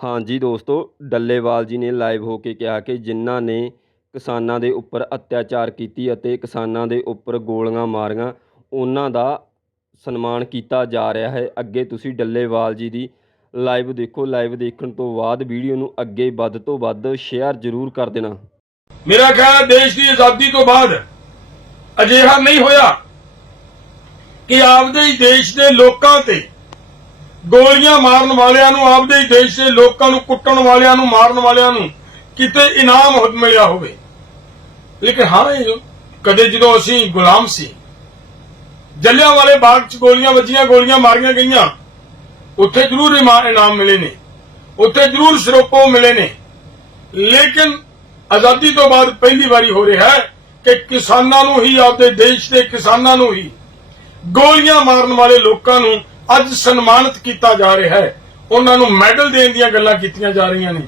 ਹਾਂਜੀ ਦੋਸਤੋ, ਡੱਲੇਵਾਲ ਜੀ ਨੇ ਲਾਈਵ ਹੋ ਕੇ ਕਿਹਾ ਕਿ ਜਿਨ੍ਹਾਂ ਨੇ ਕਿਸਾਨਾਂ ਦੇ ਉੱਪਰ ਅਤਿਆਚਾਰ ਕੀਤੀ ਅਤੇ ਕਿਸਾਨਾਂ ਦੇ ਉੱਪਰ ਗੋਲੀਆਂ ਮਾਰੀਆਂ, ਉਹਨਾਂ ਦਾ ਸਨਮਾਨ ਕੀਤਾ ਜਾ ਰਿਹਾ ਹੈ। ਅੱਗੇ ਤੁਸੀਂ ਡੱਲੇਵਾਲ ਜੀ ਦੀ ਲਾਈਵ ਦੇਖੋ। ਲਾਈਵ ਦੇਖਣ ਤੋਂ ਬਾਅਦ ਵੀਡੀਓ ਨੂੰ ਅੱਗੇ ਵੱਧ ਤੋਂ ਵੱਧ ਸ਼ੇਅਰ ਜ਼ਰੂਰ ਕਰ ਦੇਣਾ। ਮੇਰਾ ਖਿਆਲ ਦੇਸ਼ ਦੀ ਆਜ਼ਾਦੀ ਤੋਂ ਬਾਅਦ ਅਜਿਹਾ ਨਹੀਂ ਹੋਇਆ ਕਿ ਆਪਦੇ ਹੀ ਦੇਸ਼ ਦੇ ਲੋਕਾਂ ਤੇ ਗੋਲੀਆਂ ਮਾਰਨ ਵਾਲਿਆਂ ਨੂੰ, ਆਪਦੇ ਦੇਸ਼ ਦੇ ਲੋਕਾਂ ਨੂੰ, ਕੁੱਟਣ ਵਾਲਿਆਂ ਨੂੰ, ਮਾਰਨ ਵਾਲਿਆਂ ਨੂੰ ਕਿਤੇ ਇਨਾਮ ਮਿਲਿਆ ਹੋਵੇ। ਲੇਕਿਨ ਹਾਂ ਕਦੇ ਜਦੋਂ ਅਸੀਂ ਗੁਲਾਮ ਸੀ, ਜੱਲਿਆਂ ਵਾਲੇ ਬਾਗ 'ਚ ਗੋਲੀਆਂ ਵੱਜੀਆਂ, ਗੋਲੀਆਂ ਮਾਰੀਆਂ ਗਈਆਂ, ਉੱਥੇ ਜ਼ਰੂਰ ਇਨਾਮ ਮਿਲੇ ਨੇ, ਉੱਥੇ ਜ਼ਰੂਰ ਸਰੋਪੋ ਮਿਲੇ ਨੇ। ਲੇਕਿਨ ਆਜ਼ਾਦੀ ਤੋਂ ਬਾਅਦ ਪਹਿਲੀ ਵਾਰੀ ਹੋ ਰਿਹਾ ਹੈ ਕਿ ਕਿਸਾਨਾਂ ਨੂੰ ਹੀ, ਆਪਦੇ ਦੇਸ਼ ਦੇ ਕਿਸਾਨਾਂ ਨੂੰ ਹੀ ਗੋਲੀਆਂ ਮਾਰਨ ਵਾਲੇ ਲੋਕਾਂ ਨੂੰ ਅੱਜ ਸਨਮਾਨਿਤ ਕੀਤਾ ਜਾ ਰਿਹਾ ਹੈ। ਉਹਨਾਂ ਨੂੰ ਮੈਡਲ ਦੇਣ ਦੀਆਂ ਗੱਲਾਂ ਕੀਤੀਆਂ ਜਾ ਰਹੀਆਂ ਨੇ।